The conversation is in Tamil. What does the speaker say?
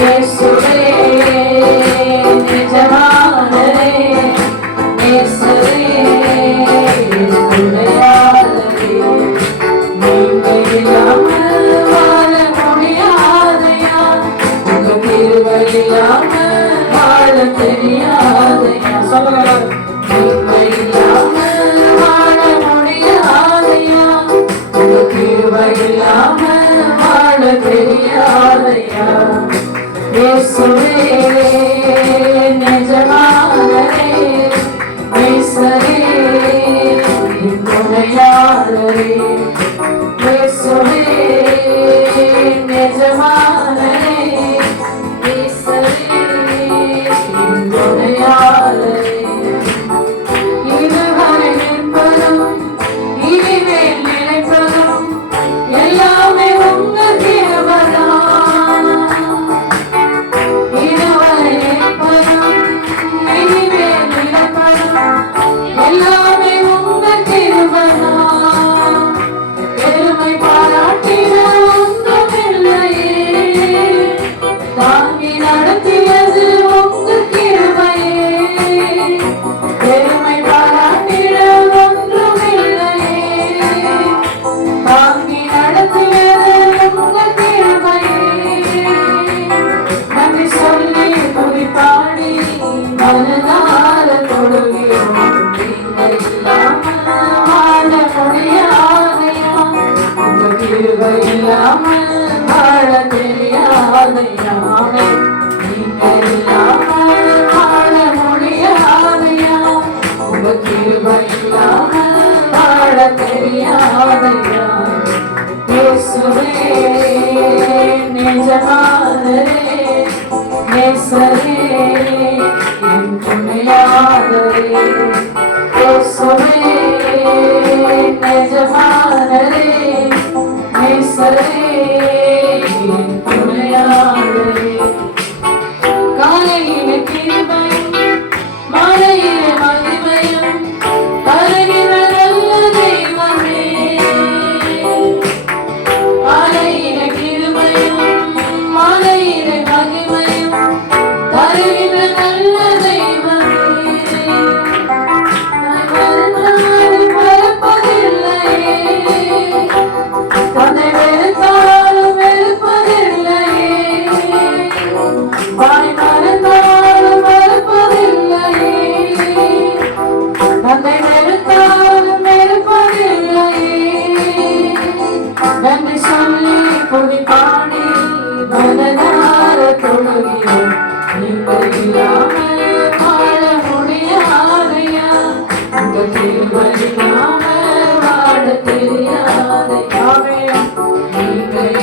இயேசுவே நிஜமானரே, இயேசுவே துணையாளரே, நீங்க இல்லாமல் வாழ முடியாதையா, உங்க கிருபை இல்லாமல் வாழ தெரியாதையா. சொல்லுங்க, நீங்க இல்லாமல் வாழ முடியாதையா, உங்க கிருபை இல்லாமல் வாழ தெரியாதையா. இயேசுவே நிஜமானரே, நேசரே துணையாளரே, இயேசுவே நிஜமானரே, நேசரே துணையாளரே. இதுவரை நிற்பதும் இனிமேல் நினைப்பதும் எல்லாமே உங்க கிருபைதான். இதுவரை நிற்பதும் இனிமேல் நினைப்பதும் எல்லாமே உங்க கிருபைதான். பெருமை பாராட்டிட ஒன்றுமில்லையே, தாங்கி நடத்தியது உங்க கிருபையே. பெருமை பாராட்டிட ஒன்றுமில்லையே, தாங்கி நடத்தியது உங்க கிருபையே. நன்றி சொல்லி துதிப்பாடி மனதார தொழுகிறோம். நீங்க இல்லாமல் வாழ முடியாதையா, உங்க கிருபை இல்லாமல் வாழ தெரியாதையா. நீங்க இல்லாமல் வாழ முடியாதையா, உங்க கிருபை இல்லாமல் வாழ தெரியாதையா. இயேசுவே நிஜமானரே, நேசரே என் துணையாளரே, இயேசுவே நிஜமானரே, நேசரே என் துணையாளரே. காலையில கிருபையும் மாலையில மகிமையும் தருகிற நல்ல தெய்வமே. காலையில கிருபையும் மாலையில மகிமையும் தருகிற நல்ல தெய்வமே. மறுநாள் பரப்பதில்லையே, தன்னை வெறுத்தாலும் வெறுப்பதில்லையே, வாய் மறந்தாலும் மறுப்பதில்லையே, தன்னை வெறுத்தாலும் வெறுப்பதில்லையே. நன்றி சொல்லி கொடி பாடி மனதார தொழுகிறோம். நீங்கள் இல்லாமல் வாழ முடியாதையா, உங்க கிருபை இல்லாமல் வாழ தெரியாதையா. நீங்கள்